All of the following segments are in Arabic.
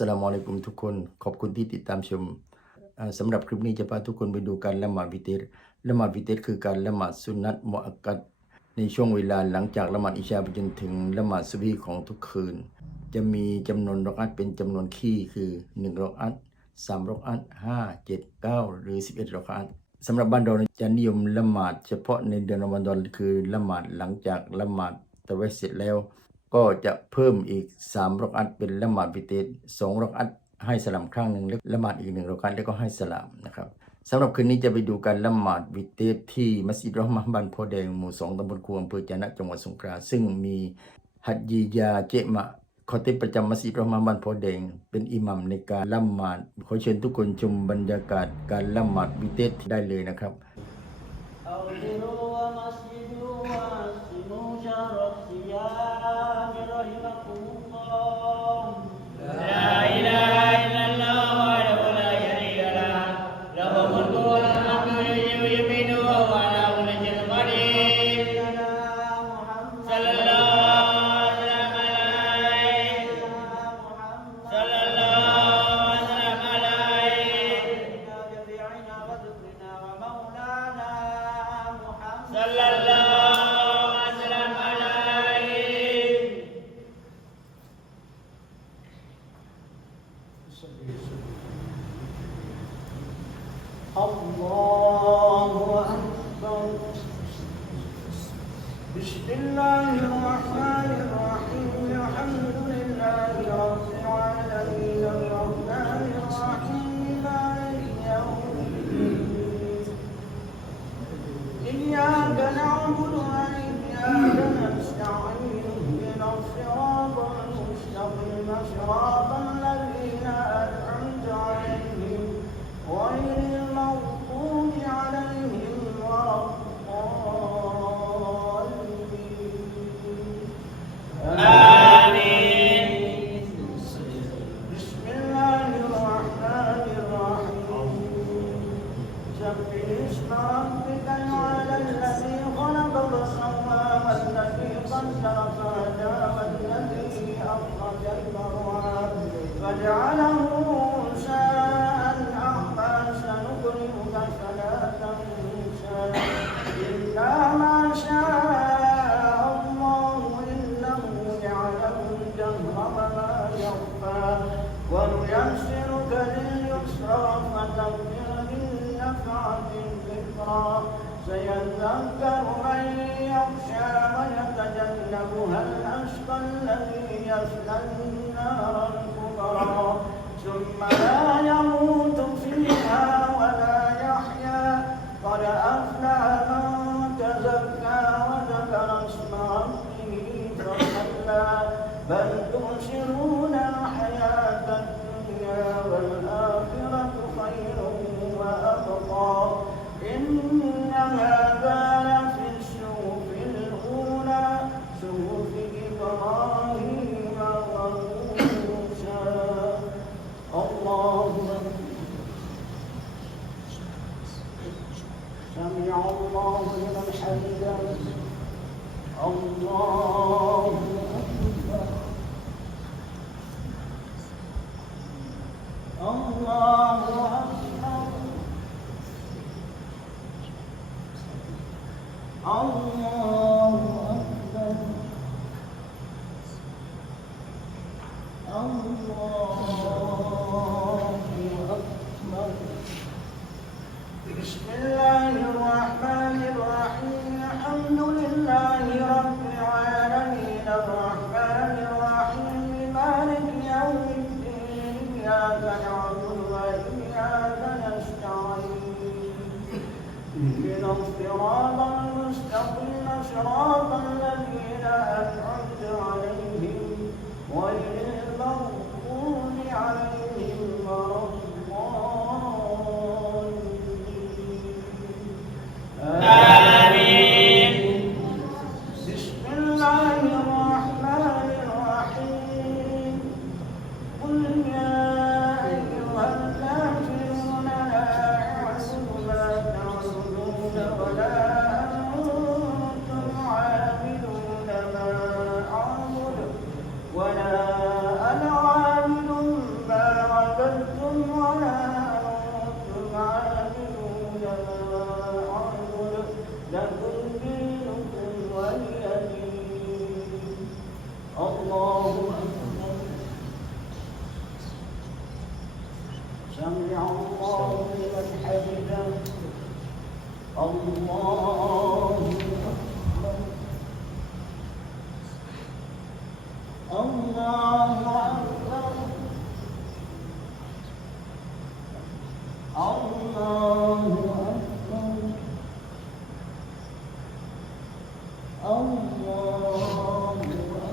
สลามุอะลัยกุมทุกคนขอบคุณที่ติดตามชมสำหรับคลิปนี้จะพาทุกคนไปดูการละหมาดวิเตรละหมาดวิเตรคือการละหมาดสุนนัตมุอักกัดในช่วงเวลาหลังจากละหมาดอิชาไปจนถึงละหมาดซุบฮีของทุกคืนจะมีจำนวนรอกอัตเป็นจำนวนคี่คือ1รอกอัต3รอกอัต5 7 9หรือ11รอกอัตสำหรับบ้านเราจะนิยมละหมาดเฉพาะในเดือนรอมฎอนคือละหมาดหลังจากละหมาดตะเราะห์เสร็จแล้วก็จะเพิ่มอีก3รอกอัตเป็นละหมาดวิเตร2รอกอัตให้สลามครั้งหนึ่งแล้วละหมาดอีก1รอกอัตแล้วก็ให้สลามนะครับสำหรับคืนนี้จะไปดูการละหมาดวิเตรที่มัสยิดเราะห์มะห์บ้านโพแดงหมู่2ตำบลคูอำเภอจะนะจังหวัดสงขลาซึ่งมีฮัจญียาเจมะคอติบประจำมัสยิดเราะห์มะห์บ้านโพแดงเป็นอิหมัมในการละหมาดขอเชิญทุกคนชมบรรยากาศการละหมาดวิเตรได้เลยนะครับالله أكبر بسم الله الرحمن الرحيم الحمد لله رب العالمين الرحمن الرحيم مالك يوم الدين إياك نعبد وإياك نستعين اهدنا الصراط المستقيم صراط الذين أنعمت عليهم غير المغضوب عليهم ولا الضالين آمين بسم الله الرحمن الرحيم سبح اسم ربك الأعلى الذي خلق فسوى والذي قدر فهدى والذي أخرج المرعى فجعله سنقرئك فلا تنسى إلا ما شاء الله إنه يعلم الجهر وما يخفى ونيسرك لليسرى فذكر بالنفعة الذكرى سيذكر من يخشى ويتجنبها الأشقى الذي يصلى النار الكبرى ثم لا يموت فيها ولا يحيا قد أفلح من تزكى وذكر اسم ربه فصلى بل تؤثرون الحياة الدنيا والآخرة خير وأبقى إن هذا لفي الصحف الأولى صحف إبراهيم وموسى الله سمع الله لمن حمده الله أكبر الله أكبر الله أكبر بسم الله الرحمن الرحيم الحمد لله رب العالمين الرحمن الرحيم مالك يوم الدين إياك نعبد وإياك نستعين اهدنا الصراط المستقيم صراط الذين أنعمت عليهم غير المغضوب عليهم ولا آمين بسم الله الرحمن الرحيم قل يا أيها الكافرون لا أعبد ما تعبدون ولا أنتم عابدون ما أعبد ولا أنا عابد ما عبدتم ولا أنتم عابدون ما أعبد لكم دينكم ولي دين. الله أكبر. سمع الله لمن حمده. الله أكبر. الله أكبر. الله أكبر. الله أكبر.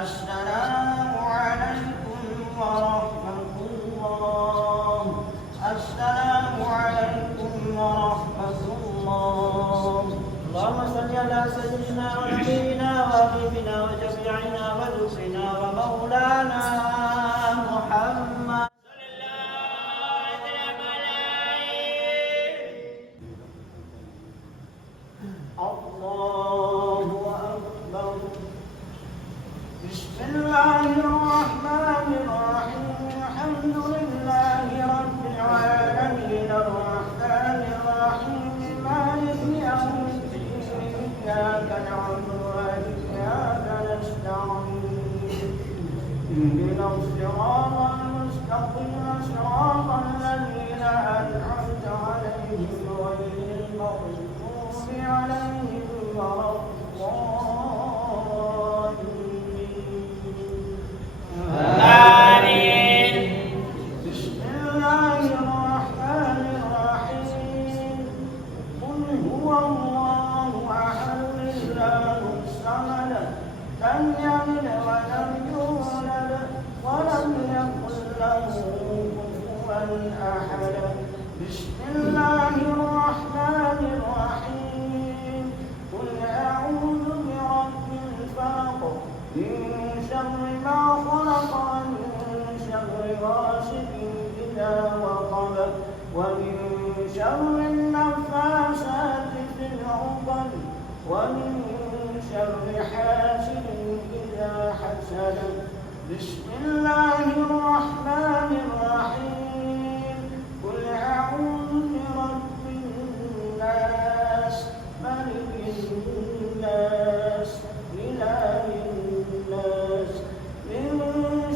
السلام عليكم ورحمة الله. السلام عليكم ورحمة الله. اللهم صل على سيدنا ونبينا وحبيبنا وشفيعنا وذكرنا ومولانا محمد. الله أكبر. بسم الله الرحمن الرحيم. الحمد لله رب العالمين الرحمن الرحيم مالك يوم الدين. إياك نعبد وإياك نستعين. اهدنا الصراط المستقيم صراط الذين أنعمت عليهم غير المغضوب عليهم ولا الضالين. بسم الله الرحمن الرحيم. قل هو الله أحد الله الصمد لم يلد ولم يولد ولم يكن له كفوا أحد. بسم الله الرحمن الرحيم. قل أعوذ برب الفلق من شر ما خلق ومن شر غاسق إذا وقب ومن شر النفاثات في العقد ومن شر حاسد إذا حسد. بسم الله الرحمن الرحيم. قل أعوذ برب الناس ملك الناس إله الناس من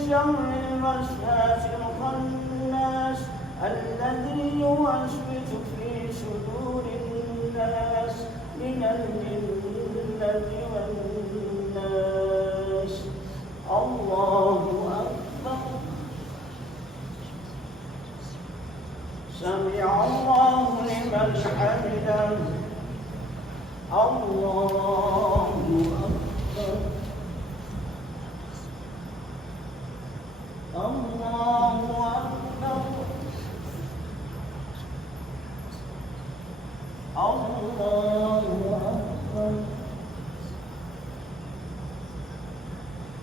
شر الوسواس الخناس الذي يوسوس في صدور الناس من الجنة والناس. الله أكبر. سمع الله لمن حمده. الله أكبر. الله أكبر. الله أكبر.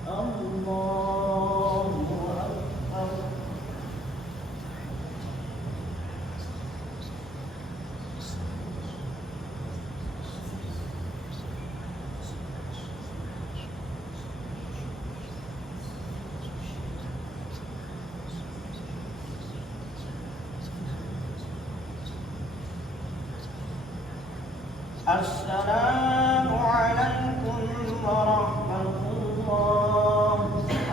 الله أكبر. السلام عليكم ورحمة الله.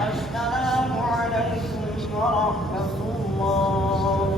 السلام عليكم ورحمة الله.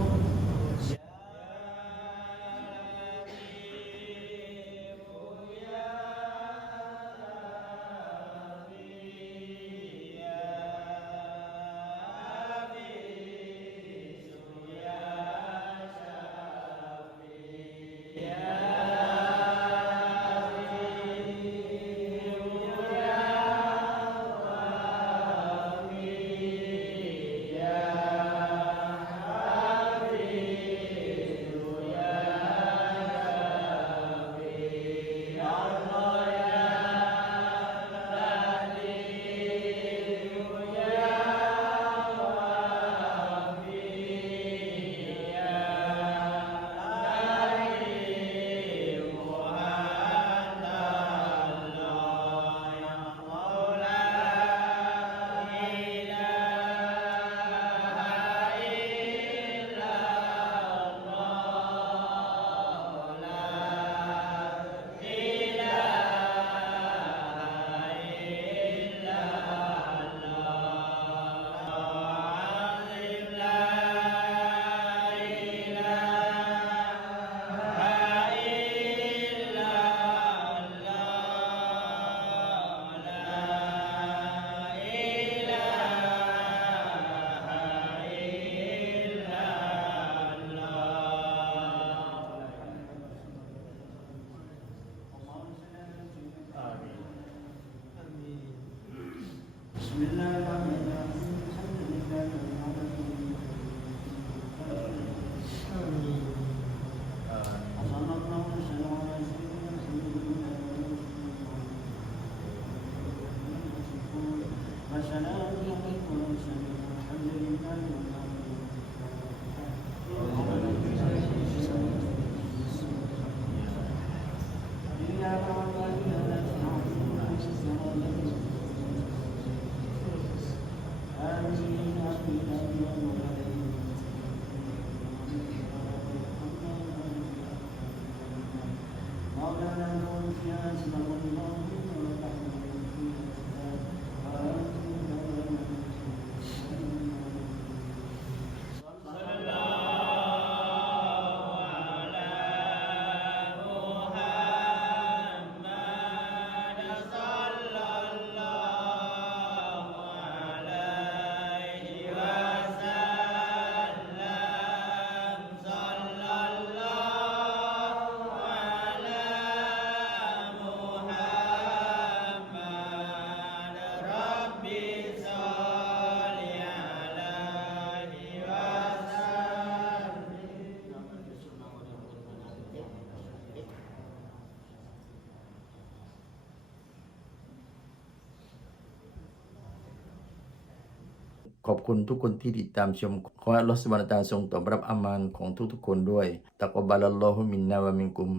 ขอบคุณทุกคนที่ติดตามชมขออัลลอฮฺซุบฮานะฮูวะตะอาลาทรงตอบรับอามานของทุกๆคนด้วยตักบัลลัลลอฮุมินนาวะมินกุม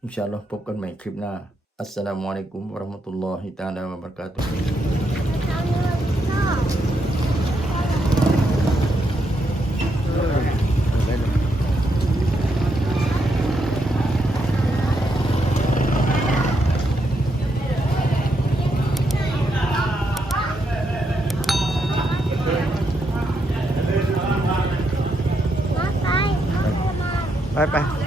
อินชาอัลลอฮ์พบกันใหม่คลิปหน้าอัสสลามุอะลัยกุมวะเราะห์มะตุลลอฮิตะอาลาวะบะเราะกาตุฮ์ ไป